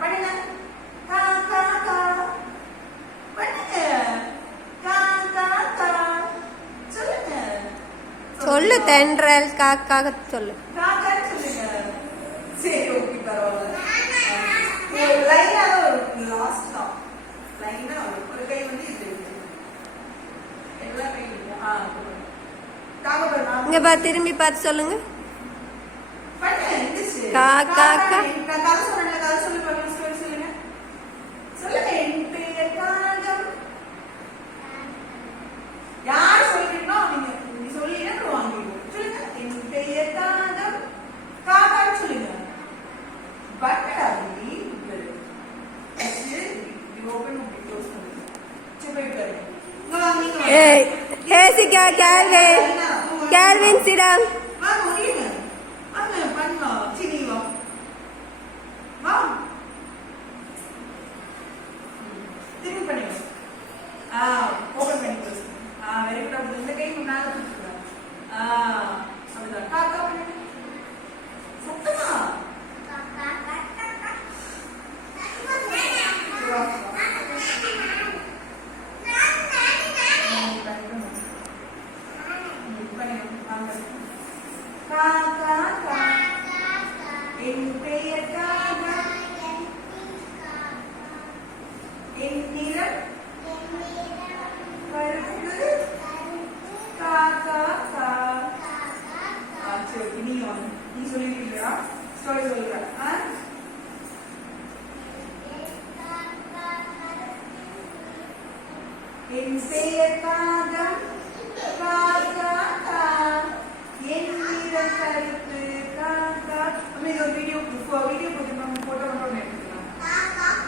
பண்ணுங்க. கா கா கா பண்ணுங்க. கா கா கா சொல்லுங்க. சொல்லு தென்றல் காக்காக சொல்லு. காக்கான்னு சொல்லுங்க. சரி ஓகே பரவாயில்ல. லைனா ஒரு லாஸ்ட் தான். லைனா ஒரு கை வந்து இது இருக்கு. எல்லா கை இருக்கு. காக்கா பாருங்க. இங்க பா திரும்பி பார்த்து சொல்லுங்க. பண்ணு எந்திரிச்சு. கா கா கா. நான் கதை சொல்றேன். கதை சொல்லி பாருங்க. சொல்லுங்க. சொல்லுங்க. என் பெயர் காகம். யார் சொல்றீங்களோ நீ சொல்லினா வாங்கிடுவோம். சொல்லுங்க. என் பெயர் காகம். காக்கான்னு சொல்லுங்க. பட்டா நீ ஓபன் க்ளோஸ் பண்ணுங்க. சரி போயிட்டு வாங்க. ஏய் ஹேசிகா கேல்வின் சிடம். வா முடியுங்க. வாங்க பண்ணலாம். சரி வா. வா. திரும்பி பண்ணுங்க. ஓபன் பண்ணி க்ளோஸ். Very good. இந்த கை முன்னால தூக்குங்க. அப்படிதான். காக்கா பண்ணுங்க. சத்தமா. என் பெயர் காகம். என் நிறம் கருப்பு. காக்கா கா. சரி நீ சொல்லிருக்கீங்களா? ஸ்டோரி சொல்ற. என் பெயர் காகம்.